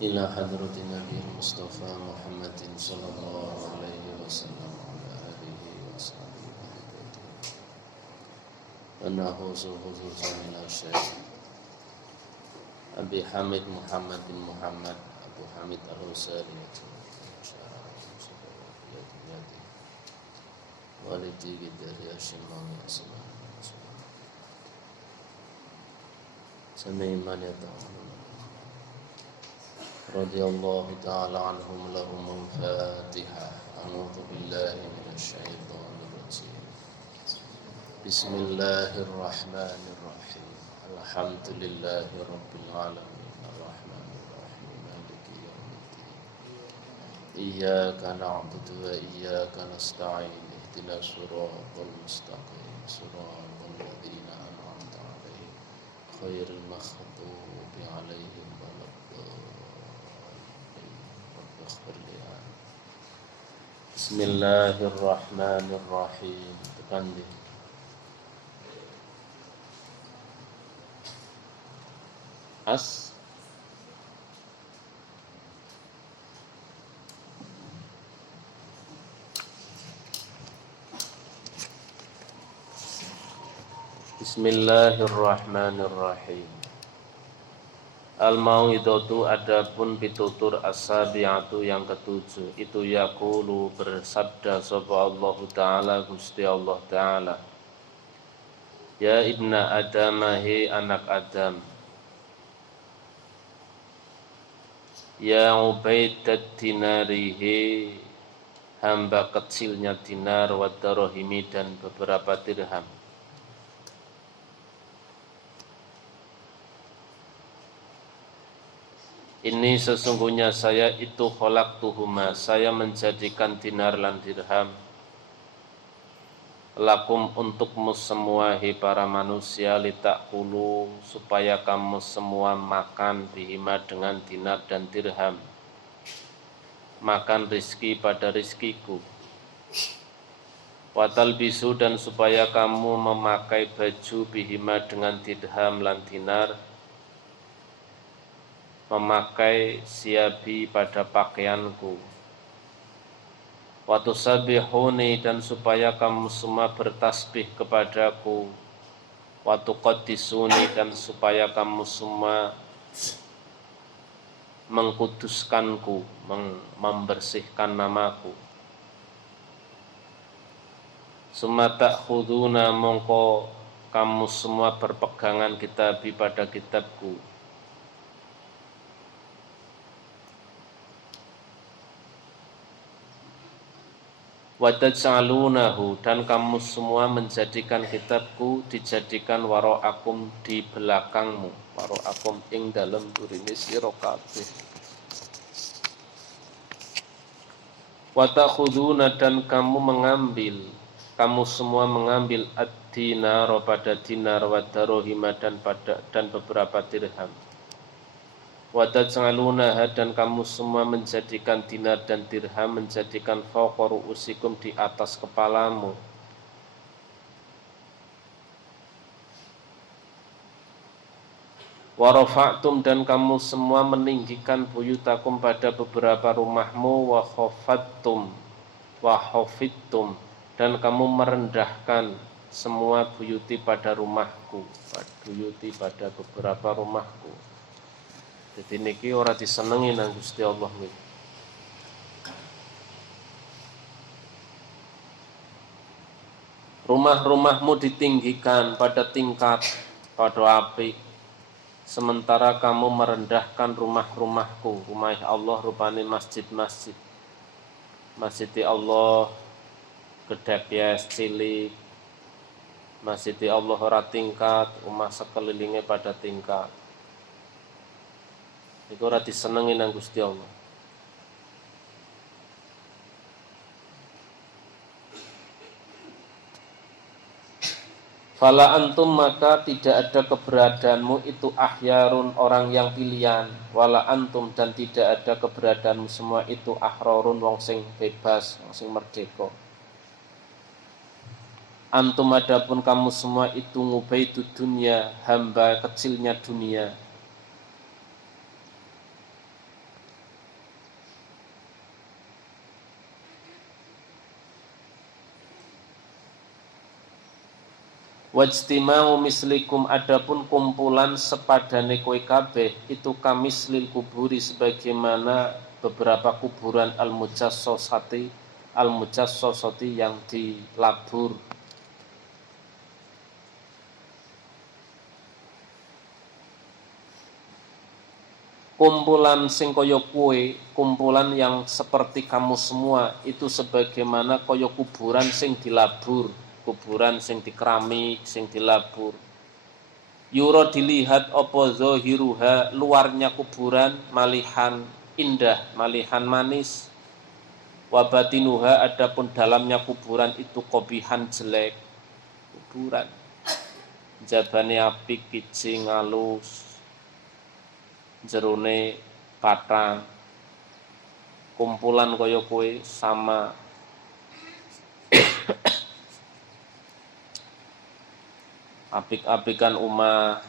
إلى حضرة النبي المصطفى محمد صلى الله عليه وسلم وعلى آله وصحبه ونخص خصوصا إلى الشيخ أبي حامد محمد بن محمد أبو حامد الحساري والدي dari Hashimah سميمان يتعلم رضي الله تعالى عنهم لهم الفاتحة أعوذ بالله من الشيطان الرجيم بسم الله الرحمن الرحيم الحمد لله رب العالمين الرحمن الرحيم مالك يوم الدين إياك نعبد وإياك نستعين اهدنا الصراط المستقيم صراط الذين أنعمت عليهم غير المغضوب عليهم ولا الضالين رب اغفر لي بسم الله الرحمن الرحيم تكندي أس Bismillahirrahmanirrahim. Al-mau'idatu adapun pitutur as-sabi'atu yang ketujuh itu yaqulu bersabda sapa Allah Ta'ala Gusti Allah Ta'ala Ya ibna Adam he anak Adam Ya ubaidat dinarihi hamba kecilnya dinar wa darahimi dan beberapa dirham Ini sesungguhnya saya itu khalaqtuhuma saya menjadikan dinar lan dirham lakum untukmu semua hai para manusia litakulu supaya kamu semua makan bihima dengan dinar dan dirham makan rizki pada rizkiku watal bisu dan supaya kamu memakai baju bihima dengan dirham lan dinar memakai siabi pada pakaianku Watu sabihuni dan supaya kamu semua bertasbih kepadaku Watu qaddisuni dan supaya kamu semua mengkuduskanku membersihkan namaku Summa ta'khuduna mongko kamu semua berpegangan kitabi pada kitabku Wataj'alunahu dan kamu semua menjadikan kitabku dijadikan wara'akum di belakangmu wara'akum ing dalem burine sira kabeh Watakhuduna dan kamu semua mengambil ad-dinar pada dinar wa darahima dan beberapa dirham Wataj'alunaha dan kamu semua menjadikan dinar dan dirham menjadikan fawqa ru'usikum di atas kepalamu Warafa'tum dan kamu semua meninggikan buyutakum pada beberapa rumahmu wa khafittum dan kamu merendahkan semua buyuti pada rumahku buyuti pada beberapa rumahku Jadi niki ora disenengi nang Gusti Allah niki. Rumah-rumahmu ditinggikan pada tingkat pada apik. Sementara kamu merendahkan rumah-rumahku, rumah Allah rupane masjid-masjid. Masjid Allah gedhe pias cilik. Masjid Allah ora tingkat, rumah sekelilingnya pada tingkat. Iku ora disenengi nang Gusti Allah. Fala antum maka tidak ada keberadaanmu itu ahyarun orang yang pilihan wala antum dan tidak ada keberadaanmu semua itu ahrorun wong sing bebas wong sing merdeka Antum adapun kamu semua itu ngubaidu dunia hamba kecilnya dunia Wajtima'u mislikum adapun kumpulan sepadane kowe kabeh itu kamislil kuburi sebagaimana beberapa kuburan al-mujassasati yang dilabur. Kumpulan sing kaya kowe, kumpulan yang seperti kamu semua itu sebagaimana kaya kuburan sing dilabur, kuburan sing dikeramik, sing dilabur. Yura dilihat apa zahiruha luarnya kuburan malihan indah, malihan manis. Wabatinuha adapun dalamnya kuburan itu kobihan jelek. Kuburan jabane apik, kijing alus, jerone batang. Kumpulan kaya kowe sama apik-apikan umah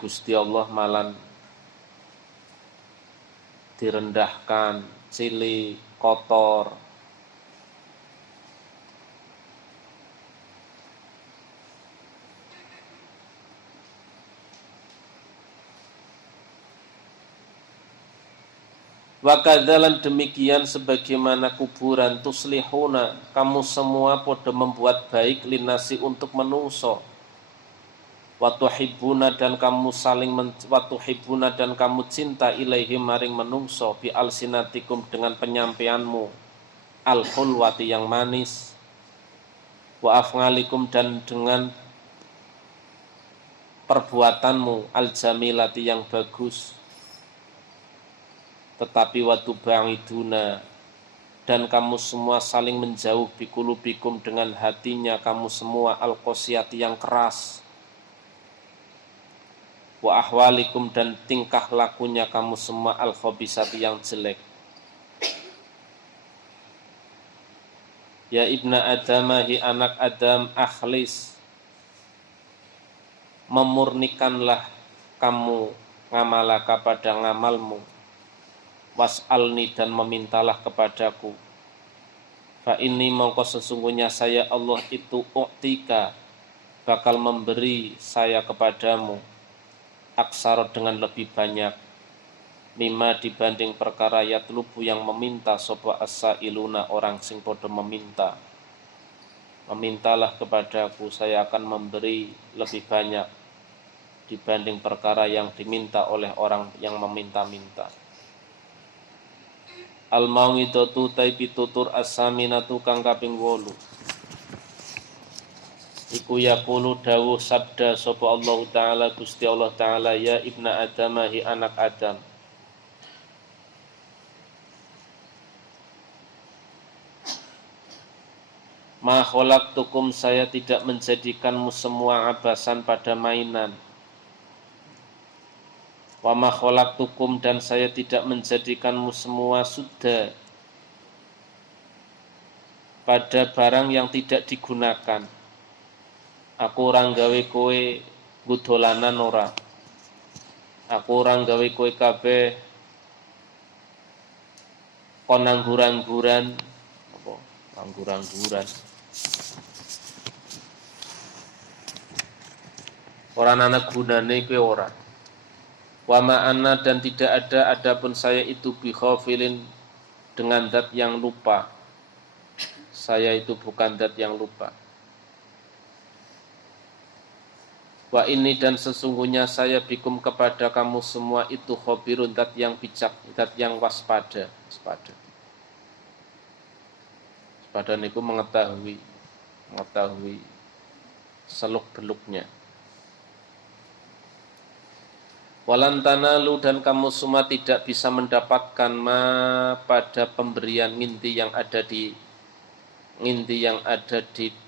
Gusti Allah malan direndahkan, cilik, kotor. Wakadzalan demikian sebagaimana kuburan tuslihuna kamu semua podo membuat baik linasi untuk menungso. Watuhibbuna dan kamu watuhibbuna dan kamu cinta ilaihi maring menungso bi alsinatikum dengan penyampaianmu al-hulwati yang manis. Wa afngalikum dan dengan perbuatanmu al-jamilati yang bagus. Tetapi waktu bangiduna dan kamu semua saling menjauh bikulubikum dengan hatinya kamu semua al-qasiyati yang keras. Wa ahwalikum dan tingkah lakunya kamu semua al-khabisati yang jelek. Ya ibna Adamahi anak Adam akhlis, memurnikanlah kamu ngamalaka pada ngamalmu. Was'alni dan memintalah kepadaku. Fa inni mongko sesungguhnya saya Allah itu u'tika bakal memberi saya kepadamu aksara dengan lebih banyak mimma dibanding perkara yatlubu yang meminta sapa as-sailuna orang sing padha meminta. Memintalah kepadaku, saya akan memberi lebih banyak dibanding perkara yang diminta oleh orang yang meminta-minta. Al-mau'idatu tai pitutur as-saminatu kang kaping 8. Iku yaqulu dawuh sabda sapa Allah taala Gusti Allah taala ya ibna Adam hi anak Adam. Ma khalaqtukum saya tidak menjadikanmu semua abasan pada mainan. Wa ma khalaqtukum dan saya tidak menjadikanmu semua sudah pada barang yang tidak digunakan. Aku orang gawe kowe gudolanan ora. Aku orang gawe kowe kabeh kon anggur-angguran apa? Anggur-angguran. Ora ana gunane kowe ora. Wa ma'ana dan tidak ada adapun saya itu bikhafilin dengan zat yang lupa. Saya itu bukan zat yang lupa. Wa ini dan sesungguhnya saya bikum kepada kamu semua itu khabirun zat yang bijak, zat yang waspada. Waspada niku mengetahui seluk-beluknya. Walan tanalu dan kamu semua tidak bisa mendapatkan pada pemberian nginti yang ada di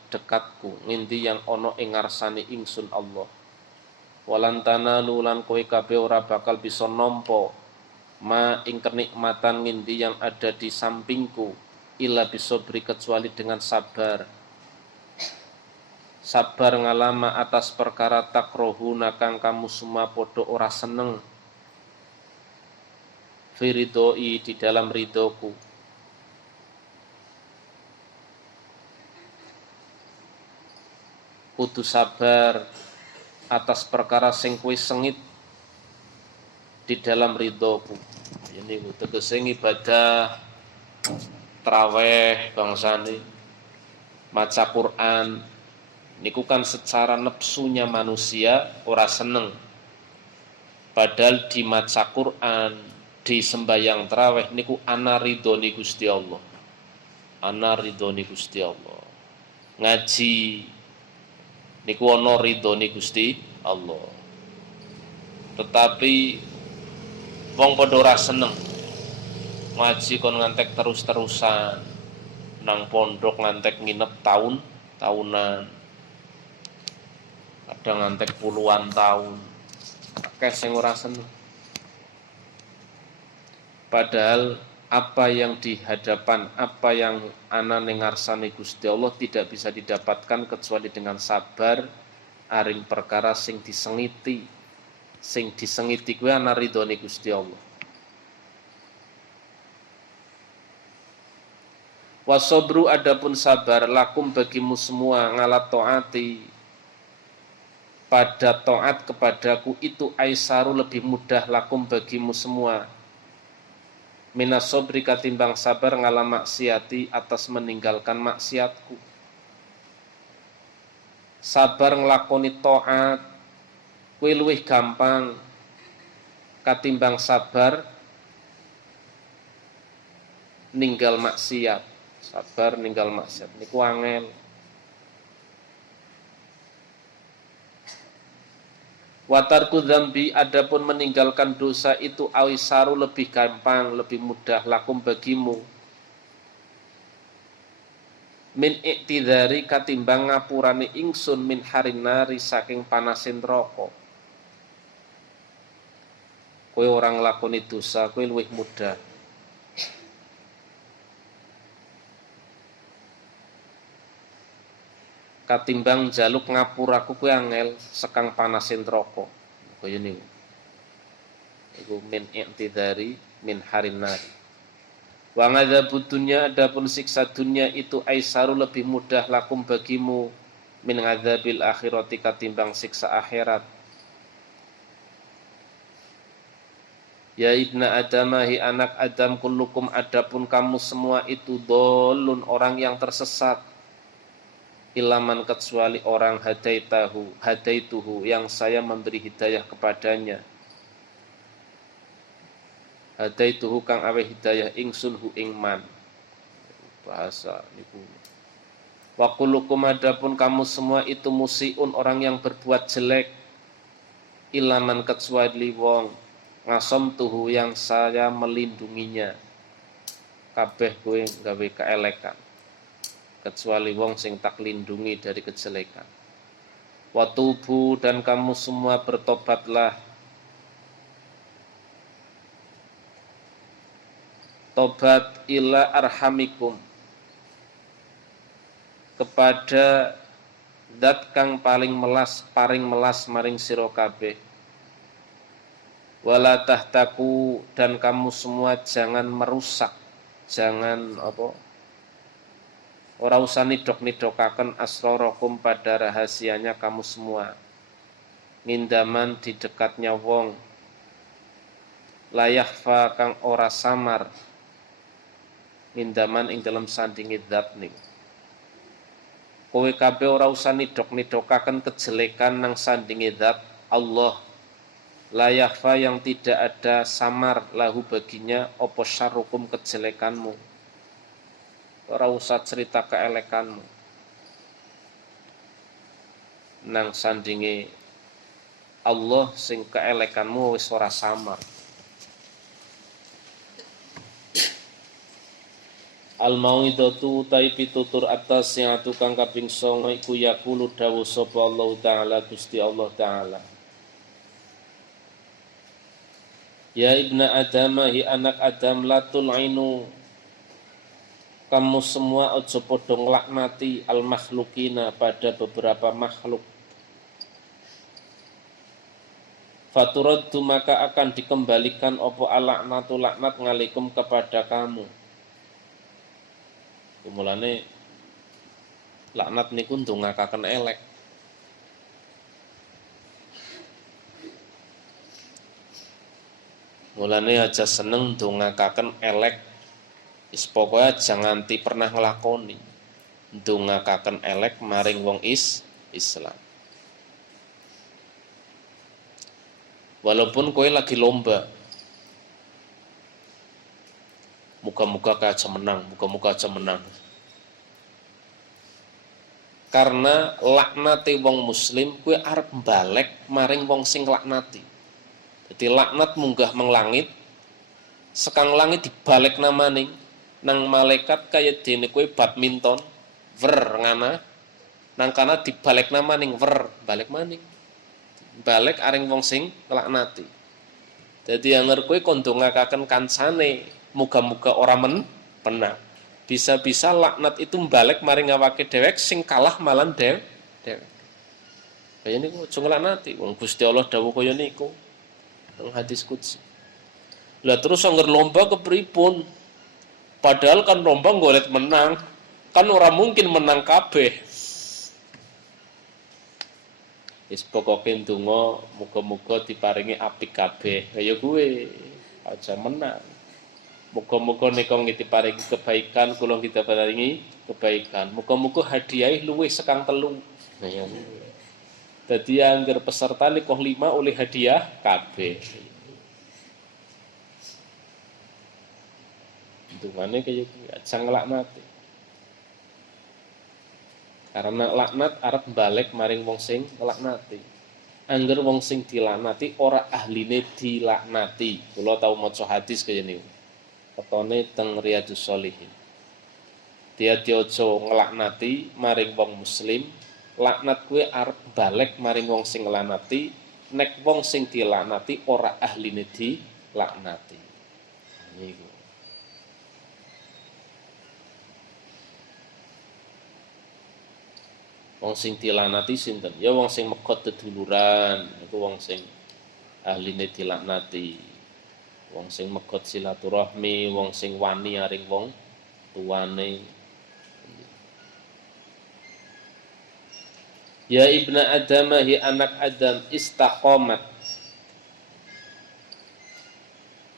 dekatku, nginti yang ono ing ngarsane ingsun Allah. Walan tanalu lan kowe kabeh ora bakal bisa nampa ing kenikmatan nginti yang ada di sampingku illa bisobri kecuali dengan sabar. Sabar ngalama atas perkara takrohuna kang kamu semua podo ora seneng firidoi di dalam ridoku. kudu sabar atas perkara sing kowe sengit di dalam ridhoku. Ini tegese ibadah traweh bangsane maca Quran niku kan secara nepsunya manusia ora seneng. Padahal di maca Quran, di sembahyang traweh niku ana ridhoni Gusti Allah. Ana ridhoni Gusti Allah. Ngaji niku ana ridhoni Gusti Allah. Tetapi wong padha ora seneng ngaji kon ngantek terus-terusan nang pondok ngantek nginep tahunan kadang ngantek puluhan tahun akeh sing ora seneng. Padahal apa yang di hadapan, apa yang ana ning ngarsane Gusti Allah tidak bisa didapatkan kecuali dengan sabar aring perkara sing disengiti. Sing disengiti kuwi ana ridhone Gusti Allah. Wasobru adapun sabar lakum bagimu semua ngalat taati pada taat kepadaku itu aisaru lebih mudah lakum bagimu semua minas sobri katimbang sabar ngalah maksiati atas meninggalkan maksiatku. Sabar nglakoni taat kuwi luwih gampang katimbang sabar ninggal maksiat. Sabar ninggal maksiat niku angel. Watarku dzambi adapun meninggalkan dosa itu aisaru lebih gampang, lebih mudah lakum bagimu. Min iktidari katimbang ngapurane ingsun min harinari saking panasin neraka. Kowe orang lakoni dosa kowe luwih mudah. Katimbang jaluk ngapuraku kuwi angel sekang panasin neraka. Kaya niku. Iku min i'tidari min harin nari. Wa ngadzabud dunya adapun siksa dunya itu aisaru lebih mudah lakum bagimu min ngadzabil akhirati katimbang siksa akhirat. Ya ibna adamahi anak Adam kullukum adapun kamu semua itu dolun orang yang tersesat. Ilaman kecuali orang hadaituhu yang saya memberi hidayah kepadanya. Hadaituhu kang awe hidayah ingsun hu ingman. Bahasa niku. Wa kullukum adapun kamu semua itu musiun orang yang berbuat jelek. Ilaman kecuali wong ngasom tuhu yang saya melindunginya. Kabeh kowe gawe keelekan. Kecuali wong sing tak lindungi dari kejelekan. Watubu dan kamu semua bertobatlah. Tobat ila arhamikum kepada zat kang paling melas maring sira kabeh. Wala tahtaku dan kamu semua jangan merusak, jangan ora usah nidok-nidokaken asrarakum pada rahasianya kamu semua. Ngindaman di dekatnya wong. Layahfa kang ora samar. Ngindaman ing dalam sandingi zat niku. Kowe kabeh ora usah nidok-nidokaken kejelekan nang sandingi zat Allah. Layahfa yang tidak ada samar lahu baginya apa syarrukum kejelekanmu. Ora usah cerita keelekanmu nang sandinge Allah sing keelekanmu wis ora samar. Al mauidatu utai pitutur atas yang kang kaping 9 iku yaqulu dawuh sapa Allah taala Gusti Allah taala. Ya ibna Adam hi anak Adam latul ainu kamu semua ojo podo nglaknati al makhlukina pada beberapa makhluk. Faturaddu maka akan dikembalikan opo alaknatu laknat ngalikum kepada kamu. Mulane laknat niku ndongakaken elek. Mulane aja seneng ndongakaken elek, wis pokoke aja nganti pernah nglakoni ndongakaken elek maring wong Islam. Walaupun kowe lagi lomba, muga-muga aja menang, muga-muga aja menang. Karena laknate wong muslim kowe arep balik maring wong sing laknati. Jadi laknat munggah menglangit, sekang langit dibalik namaning nang malaikat kaya dene kowe badminton, ver ngana, nang kana dibalik namaning ver, balik maning. Balik aring wong sing laknati. Jadi anger kowe kon ndongakaken kancane, muga-muga ora menang. Bisa-bisa laknat itu balik maring awake dhewek sing kalah malan dhewek. Kaya niku aja nglaknati, wong Gusti Allah dawuh kaya niku. Nang hadis qudsi. Lah terus anger lomba kepripun? Padahal kan lomba golek menang, kan ora mungkin menang kabeh. Wis pokoke ndonga muga-muga diparingi apik kabeh. Kaya kuwe aja menang. Muga-muga nika diparingi kebaikan, kula kita paringi kebaikan. Muga-muga hadiah luwih sekang 3. Nah ya. Dadi angger peserta nika 5 oleh hadiah kabeh. Ndungane kaya kuwi aja nglaknati. Karena laknat arep balik maring wong sing nglaknati. Angger wong sing dilaknati ora ahline dilaknati. Kula tau maca hadis kaya niku. Ketone teng Riyadhus Shalihin. Dadi aja nglaknati maring wong muslim, laknat kuwi arep balik maring wong sing nglanati, nek wong sing dilaknati ora ahline dilaknati. Niku. Wong sing dilanati sinten? Ya wong sing megot deduluran, iku wong sing ahline dilaknati. Wong sing megot silaturahmi, wong sing wani aring wong tuane. Ya ibna Adam, hi anak Adam, istaqomat.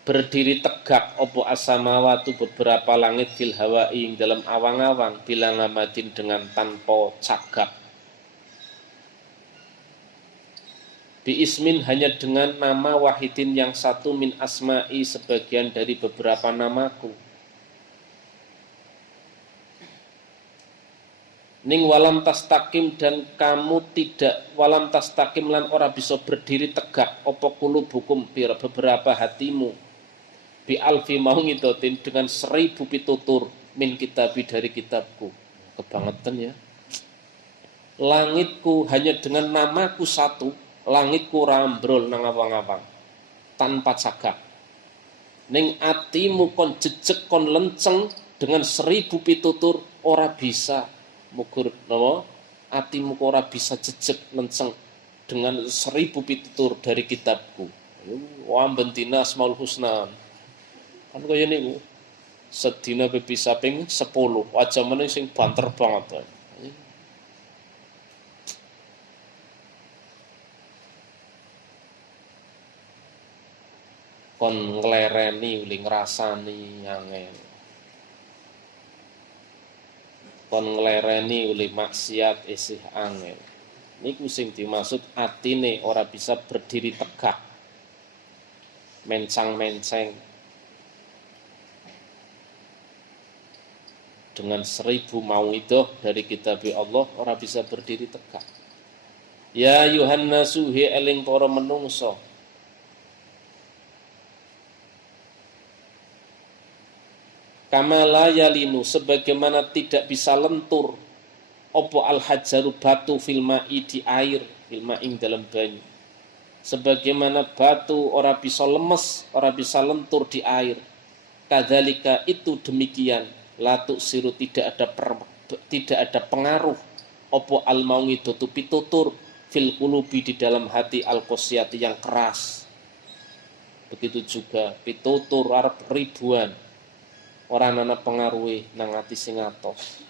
Berdiri tegak opo asamawatu beberapa langit fil hawa'i dalam awang-awang bila ngamadin dengan tanpa cagak. Bi ismin hanya dengan nama wahidin yang satu min asma'i sebagian dari beberapa namaku. Ning walam tastakim dan kamu tidak walam tastakim lan ora bisa berdiri tegak opo kulubukum beberapa hatimu. Bi alfi mau ngidotin dengan 1000 pitutur min kitabi dari kitabku. Kebangetan ya. Langitku hanya dengan namaku satu, langitku rambrol nang awang-awang tanpa cagak. Ning atimu kon jejeg kon lenceng dengan 1000 pitutur ora bisa mugur napa atimu ora bisa jejeg lenceng dengan 1000 pitutur dari kitabku. Wa bentina asmaul husna. Kan kaya niku. Sedina bisa ping 10, aja meneh sing banter banget. Kon nglereni uli ngrasani angel. Kon nglereni uli maksiat isih angel. Niku sing dimaksud atine ora bisa berdiri tegak. Mencang-menceng. Dengan 1000 mauidhah dari kitab Allah ora bisa berdiri tegak. Ya Yuhannasu hi eling para menungso. Kamala yalinu sebagaimana tidak bisa lentur opo al-hajaru batu filma'i di air, filma'ing dalam banyu. Sebagaimana batu ora bisa lemes, ora bisa lentur di air. Kadzalika itu demikian, latu siru tidak ada pengaruh opo al-mau'idatu pitutur fil qulubi di dalam hati al-qasiyati yang keras. Begitu juga pitutur arep ribuan orang ana pengaruhi nang ati sing atos.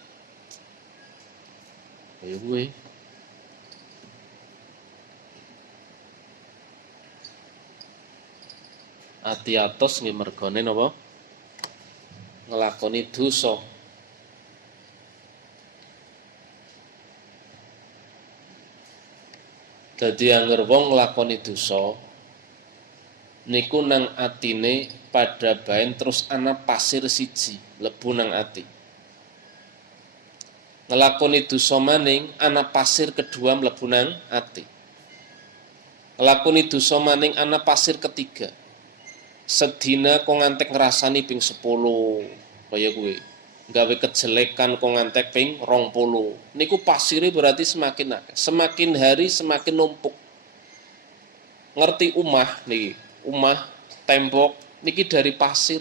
Kaya kuwi. Ati atos nggih mergane napa? Nglakoni dosa. Dadi angger wong nglakoni dosa niku nang atine pada baen terus ana pasir siji lebu nang ati. Nglakoni dosa maning ana pasir kedua mlebu nang ati. Nglakoni dosa maning ana pasir ketiga. Sedina kok ngantek ngrasani ping 10 kaya kuwi. Gawe kejelekan kok ngantek ping 20. Niku pasire berarti semakin akeh. Semakin hari semakin numpuk. Ngerti umah niki. Umah tembok niki dari pasir.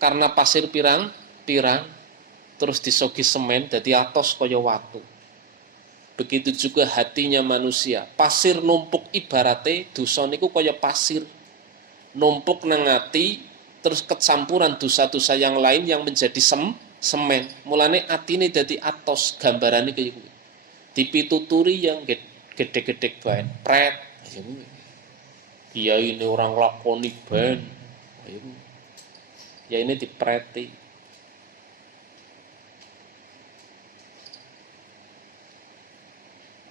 Karena pasir pirang-pirang terus disogi semen dadi atos kaya watu. Begitu juga hatinya manusia. Pasir numpuk ibarate dosa niku kaya pasir. Numpuk nang ati terus kecampuran dosa-dosa yang lain yang menjadi semen. Mulane atine dadi atos, gambarane kaya kuwi. Dipituturi yang gede-gede bae, pret. Ya ini orang lakoni ben. Ya ini dipreti.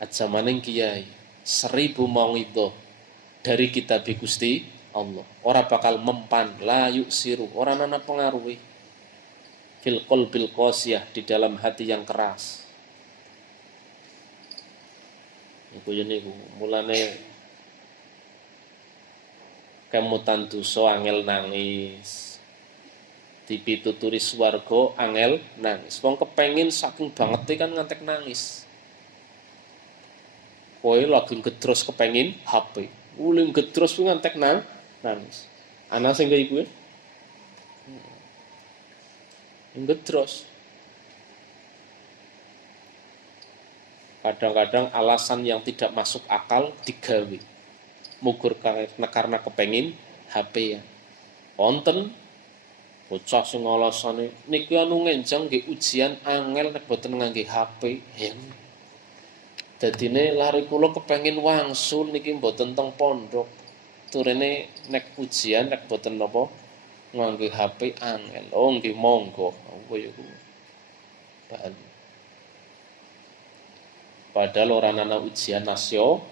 Aja maning kiai 1000 mauidhah dari kitab Gusti Allah ora bakal mempan, la yuksiru, ora ana pengaruhi fil qalbil qasiyah, di dalam hati yang keras. Niku yen niku mulane kemutan dosa angel nangis, dipituturi swarga angel nangis. Wong kepengin saking bangete kan ngantek nangis. Kowe lagi gedros kepengin HP, uling gedros ku ngantek nangis. Ana sing kaya kuwi. Gedros. Kadang-kadang alasan yang tidak masuk akal digawe. Mugur karena kepengin HP ya. Wonten bocah sing alasane niki anu ngenjang nggih ujian angel nek boten ngangge HP. Ya. Dadine lari kula kepengin wangsul niki mboten teng pondok. Turene nek ujian nek boten napa ngangge HP angel. Oh nggih monggo. Kaya kuwi. Padahal orang ana ujian nasional.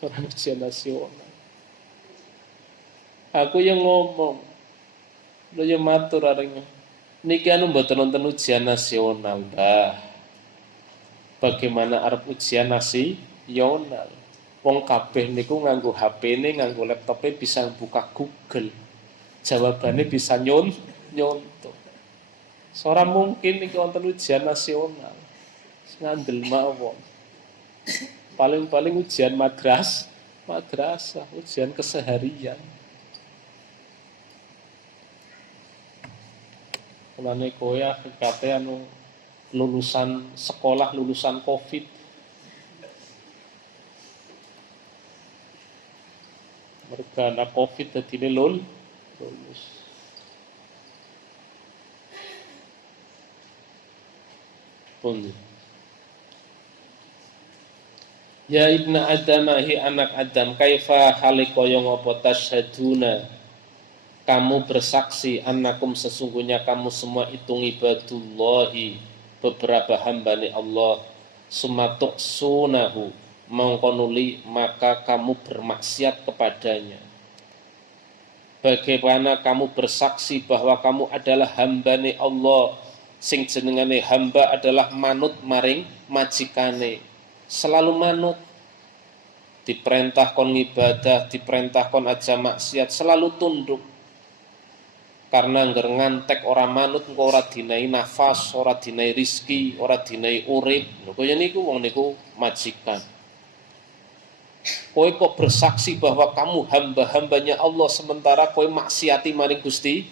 Orang ujian nasional. Aku yang ngomong, lo yang matur areng. Niki anu mboten nonton ujian nasional, Mbah. Bagaimana arep ujian nasional? Wong kabeh niku nganggo HP-ne, nganggo laptop-e bisa buka Google. Jawabannya bisa nyontoh. Ora mungkin niki wonten ujian nasional. Ngandel mawon. Paling-paling ujian madrasah, ujian keseharian. Mulane kowe kate anu lulusan sekolah, lulusan Covid. Mereka anak Covid dadine lulus. Pun. Ya ibna Adam, hi anak Adam, kaifa halikoyo ngopo tasyhaduna, kamu bersaksi annakum sesungguhnya kamu semua itu ibadullahi, beberapa hamba-Ni Allah, sumatuk sunahu, mengkonuli maka kamu bermaksiat kepadanya. Bagaimana kamu bersaksi bahwa kamu adalah hamba-Ni Allah, sing jenengane hamba adalah manut maring majikane, selalu manut, diperintah kon ibadah, diperintah kon aja maksiat, selalu tunduk. Karena ngger ngantek ora manut engko ora dinai nafas, ora dinai rizki, ora dinai urip. Kaya niku wong niku majikan. Kowe kok bersaksi bahwa kamu hamba-hambanya Allah sementara kowe maksiati maring Gusti.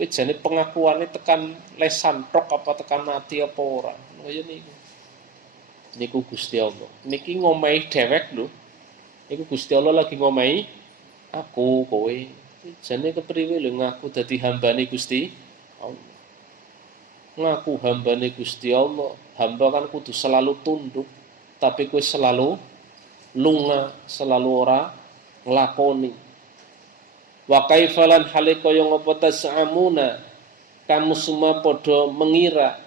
Kowe jane pengakuane tekan lesan tok apa tekan ati apa ora. Kaya niku. Niku Gusti Allah. Niki ngomahi dhewek lho. Niku Gusti Allah lagi ngomahi aku, kowe. Jane kepriwe lho ngaku dadi hambane Gusti Allah. Ngaku hambane Gusti Allah. Hamba kan kudu selalu tunduk. tapi kowe selalu lunga, selalu ora nglakoni. Wa kaifalan hale kaya ngapa tasamuna, kamu semua podo mengira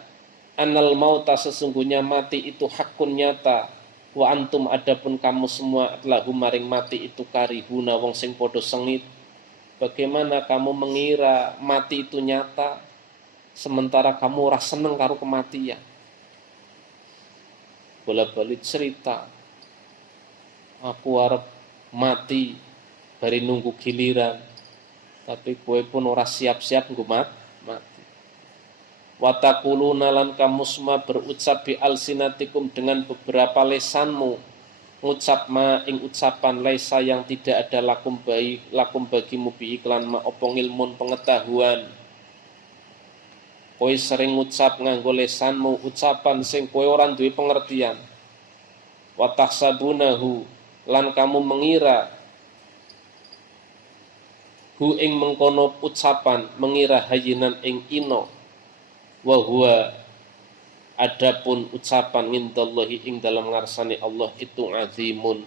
anal mauta sesungguhnya mati itu hakun nyata, wa antum adapun kamu semua lahu maring mati itu karihuna wong sing podo sengit. Bagaimana kamu mengira mati itu nyata sementara kamu ora seneng karo kematian? Bola-balik cerita, aku arep mati bari nunggu giliran, tapi kowe pun ora siap-siap nggo mati. Wataquluna lan kamu semua berucap bi alsinatikum dengan beberapa lesanmu, ngucap ma ing ucapan laisa yang tidak ada lakum bagimu bi iklan ma opong ilmun pengetahuan. Kowe sering ngucap nganggo lesanmu ucapan sing kowe ora duwe pengertian. Watahsabunahu lan kamu mengira hu ing mengkono ucapan mengira hayinan ing ino, wa huwa adapun ucapan mindallahi ing dalam ngarsane Allah itu azimun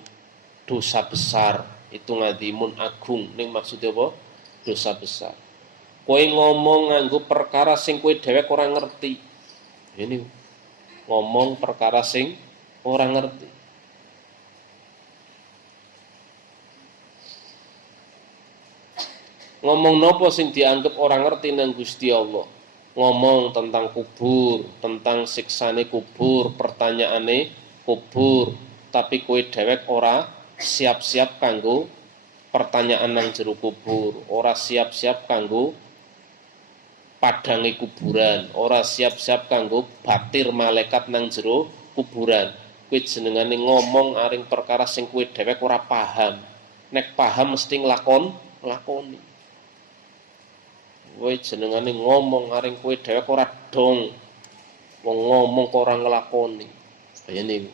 dosa besar, itu azimun agung. Ning maksudnya apa? Dosa besar. Kowe ngomong nganggo perkara sing kowe dhewek ora ngerti. Ini ngomong perkara sing ora ngerti. Ngomong nopo sing dianggap orang ngerti nang Gusti Allah. Ngomong tentang kubur, tentang siksane kubur, pertanyaane kubur, tapi kowe dhewek ora siap-siap kanggo pertanyaan nang jero kubur, ora siap-siap kanggo padange kuburan, ora siap-siap kanggo batir malaikat nang jero kuburan. Kowe jenengane ngomong aring perkara sing kowe dhewek ora paham. Nek paham mesti nglakoni. Kowe jenengane ngomong aring kowe dhewek ora dong. Wong ngomong kok ora nglakoni. Kaya niku.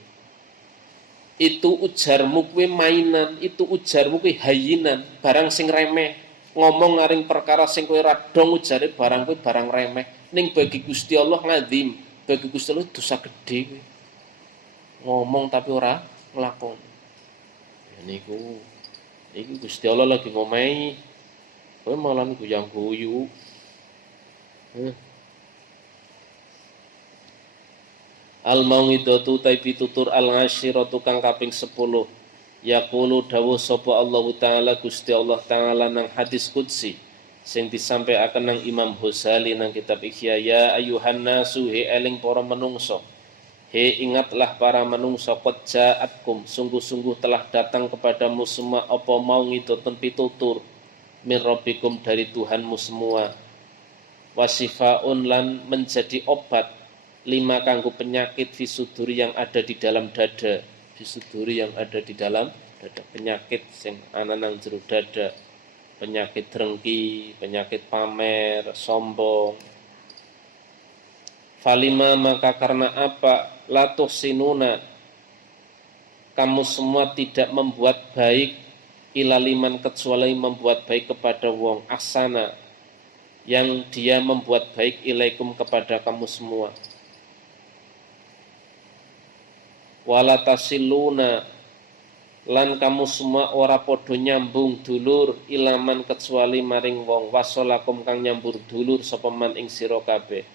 Itu ujarmu kowe mainan, itu ujarmu kowe hayinan, barang sing remeh. Ngomong aring perkara sing kowe ora dong ujare barang kowe barang remeh. Ning bagi Gusti Allah ngadzim, bagi Gusti Allah dosa gedhe kowe. Ngomong tapi ora nglakoni. Ya niku. Iki Gusti Allah lagi ngomehi. Kowe malah guyang guyu. Al-mau'idatu tai pitutur al-ashiratu kang kaping 10. Yaqulu dawuh sapa Allah taala Gusti Allah taala nang hadis qudsi sing disampaikan nang Imam Ghazali nang kitab Ihya, ya ayuhan nasu he eling para menungso. He ingatlah para menungso, qad ja'atkum sungguh-sungguh telah datang kepadamu semua apa mau ngidotun pitutur min rabbikum dari Tuhanmu semua, wasifaun lan menjadi obat lima kanggo penyakit fisuduri yang ada di dalam dada, fisuduri yang ada di dalam dada, penyakit sing ana nang jero dada, penyakit drengki, penyakit pamer, sombong. Falima maka karena apa latuh sinuna kamu semua tidak membuat baik ilaliman kecuali membuat baik kepada wong asana yang dia membuat baik ilaikum kepada kamu semua. Walatasiluna lan kamu semua ora podo nyambung dulur ilaman kecuali maring wong wasolakum kang nyambur dulur sapa man ing sira kabeh.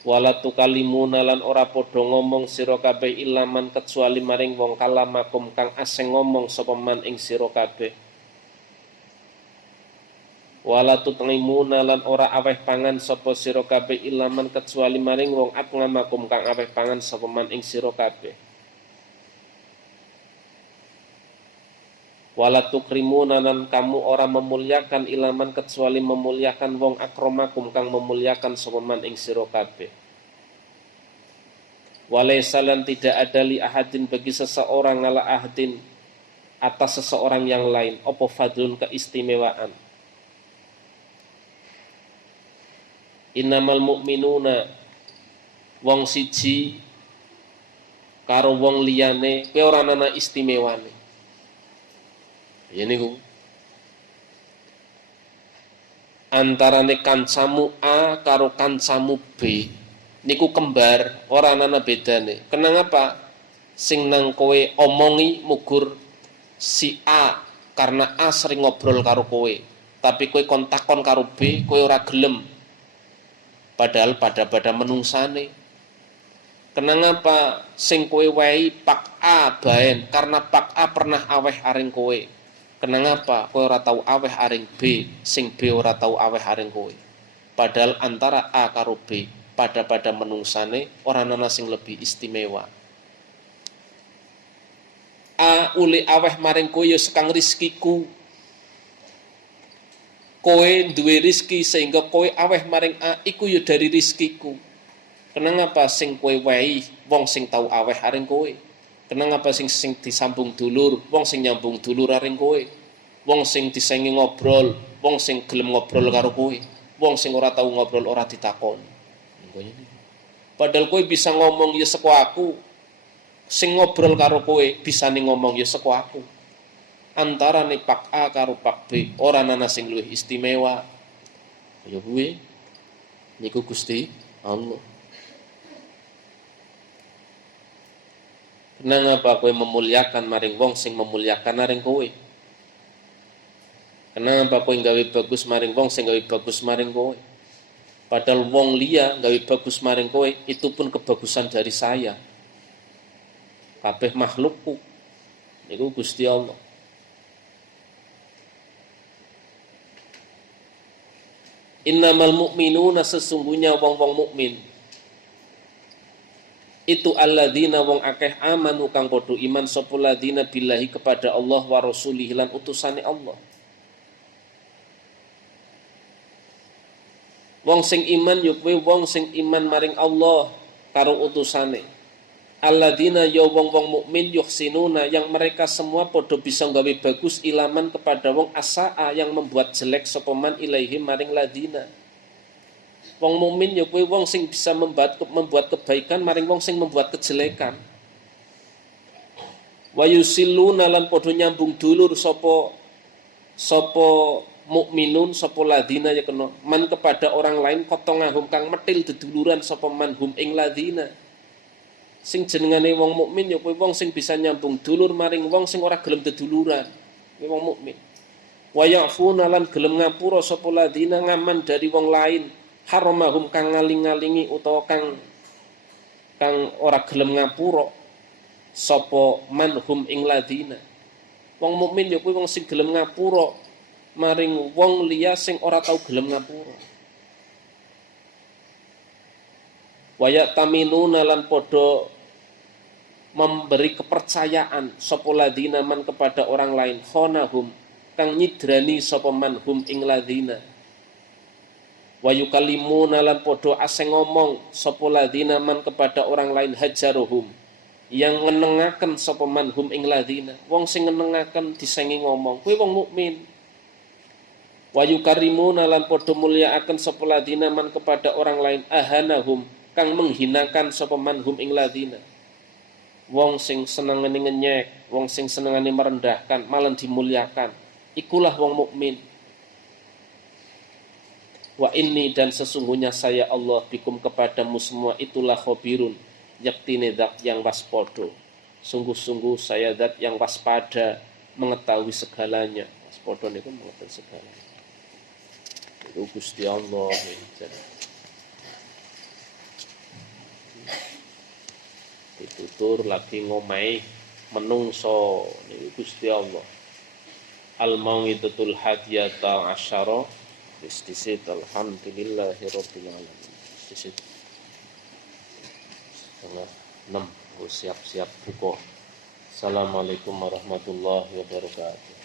Wala tukalimuna lan ora padha ngomong sira kabeh ilaman kecuali maring wong kalamakum kang aseng ngomong sapa man ing sira kabeh. Wala tutngimuna lan ora aweh pangan sapa sira kabeh ilaman kecuali maring wong atngamakum kang aweh pangan sapa man ing sira kabeh. Wala tukrimuna lan kamu ora memuliakan ilaman kecuali memuliakan wong akromakum kang memuliakan sapa man ing sira kabeh. Walaysa lan tidak ada li ahadin bagi seseorang ala ahadin atas seseorang yang lain apa fadlun keistimewaan. Innamal mu'minuna wong siji karo wong liyane kowe ora ana istimewane. Ya niku. Antarane kancamu A karo kancamu B niku kembar, ora ana bedane. Kenapa? Sing nang kowe omongi mugur si A karena A sering ngobrol karo kowe, tapi kowe kon takon karo B, kowe ora gelem. Padahal pada menungsane. Kenapa sing kowe wae Pak A baen karena Pak A pernah aweh aring kowe. Kenapa kowe ora tau aweh aring B, sing B ora tau aweh aring kowe. Padahal antara A karo B pada menungsane ora ana sing lebih istimewa. A uli aweh maring kowe ya sekang rizkiku. Kowe duwe rizki sehingga kowe aweh maring A iku ya dari rizkiku. Kenapa sing kowe wae wong sing tau aweh aring kowe? Kenapa sing disambung dulur, wong sing nyambung dulur aring kowe? Wong sing disengi ngobrol, wong sing gelem ngobrol karo kowe? Wong sing ora tau ngobrol ora ditakoni. Padahal kowe bisa ngomong ya seko aku. Sing ngobrol karo kowe bisa ning ngomong ya seko aku. Antarane Pak A karo Pak B ora ana sing luwih istimewa. Ya kuwi niku Gusti Allah. Kenapa kowe memuliakan maring wong sing memuliakan maring kowe? Kenapa kowe gawe bagus maring wong sing gawe bagus maring kowe? Padahal wong liya gawe bagus maring kowe itu pun kebagusan dari saya. Kabeh makhlukku niku Gusti Allah. Innamal mu'minuna sesungguhnya wong-wong mukmin itu alladzina wong akeh amanu kang padha iman sapa ladina billahi kepada Allah wa rasulihi lan utusane Allah. Wong sing iman ya kuwi wong sing iman maring Allah karo utusane. Alladzina ya wong-wong mukmin yuhsinuna yang mereka semua padha bisa gawe bagus ilaman kepada wong asaa yang membuat jelek sapa man ilaihim maring ladina. Wong mukmin ya kuwi wong sing bisa membuat kebaikan maring wong sing membuat kejelekan. Wa yusilluna lan padha nyambung dulur sapa mukminun sapa ladina ya kena man kepada orang lain kotongahum kang metil deduluran sapa manhum ing ladina. Sing jenengane wong mukmin ya kuwi wong sing bisa nyambung dulur maring wong sing ora gelem deduluran. Kuwi wong mukmin. Wa ya'funa lan gelem ngapura sapa ladina ngaman dari wong lain. Haramahum kang ngaling-ngalingi utawa kang ora gelem ngapura sapa manhum ing ladina. Wong mukmin ya kuwi wong sing gelem ngapura maring wong liya sing ora tau gelem ngapura. Waya taminuna lan padha memberi kepercayaan sapa ladina man kepada orang lain khonahum kang nyidrani sapa manhum ing ladina. Wa yukallimuna lan padha aseng ngomong sapa ladina man kepada orang lain hajaruhum yang ngenengaken sapa manhum ing ladina. Wong sing ngenengaken disengi ngomong kuwi wong mukmin. Wa yukarrimuna lan padha mulyakaken sapa ladina man kepada orang lain ahanahum kang menghinakan sapa manhum ing ladina. Wong sing senengane ngenyek, wong sing senengane merendahkan malah dimuliakan. Ikulah wong mukmin. Wa inni dan sesungguhnya saya Allah bikum kepadamu semua itulah khabirun yaktine zat yang waspada. Sungguh-sungguh saya zat yang waspada mengetahui segalanya. Waspada niku mengetahui segalanya. Itu Gusti Allah. Ditutur lagi ngomai menungso niku Gusti Allah. Al-mau'idatul hadiyata asyara istisit alhamdulillahi rabbil alamin. Istisit setengah 6 siap-siap buka. Assalamualaikum warahmatullahi wabarakatuh.